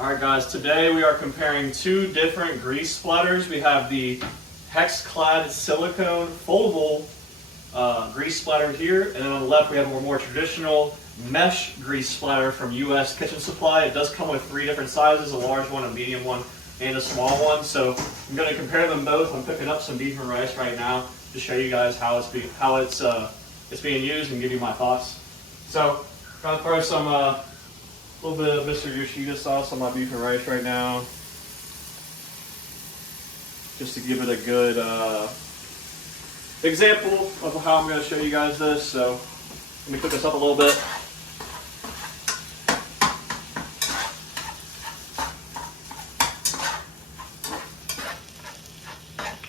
Alright guys, today we are comparing two different grease splatters. We have the hex-clad silicone foldable grease splatter here, and then on the left we have a more traditional mesh grease splatter from US Kitchen Supply. It does come with three different sizes, a large one, a medium one, and a small one. So I'm going to compare them both. I'm cooking up some beef and rice right now to show you guys how it's being used and give you my thoughts. So I'm going to throw some little bit of Mr. Yoshida sauce on my beef and rice right now, just to give it a good example of how I'm going to show you guys this. So let me cook this up a little bit.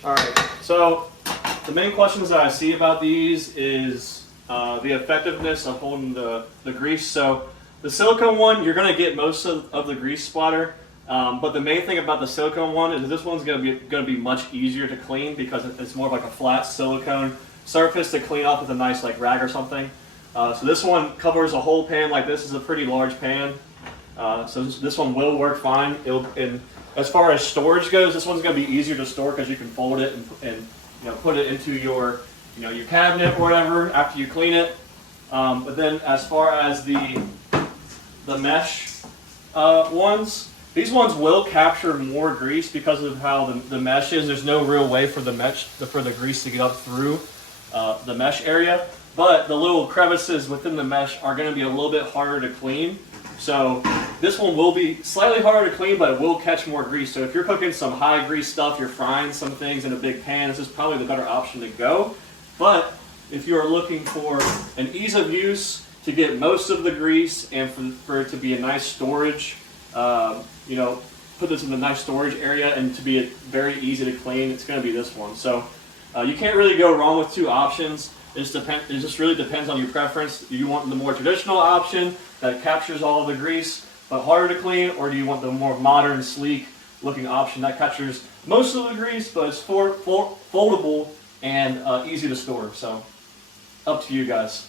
Alright, so the main questions that I see about these is the effectiveness of holding the grease. So the silicone one, you're going to get most of the grease splatter, but the main thing about the silicone one is this one's going to be much easier to clean because it's more of like a flat silicone surface to clean up with a nice like rag or something. So this one covers a whole pan. Like this is a pretty large pan, so this one will work fine. And as far as storage goes, this one's going to be easier to store because you can fold it and put it into your your cabinet or whatever after you clean it. But then as far as the mesh ones, these ones will capture more grease because of how the mesh is. There's no real way for the grease to get up through the mesh area, but the little crevices within the mesh are going to be a little bit harder to clean. So this one will be slightly harder to clean, but it will catch more grease. So if you're cooking some high grease stuff, you're frying some things in a big pan, this is probably the better option to go. But if you're looking for an ease of use to get most of the grease and for it to be a nice storage, put this in a nice storage area and to be very easy to clean, it's going to be this one. So you can't really go wrong with two options. It just really depends on your preference. Do you want the more traditional option that captures all of the grease but harder to clean, or do you want the more modern, sleek looking option that captures most of the grease but it's foldable and easy to store? So up to you guys.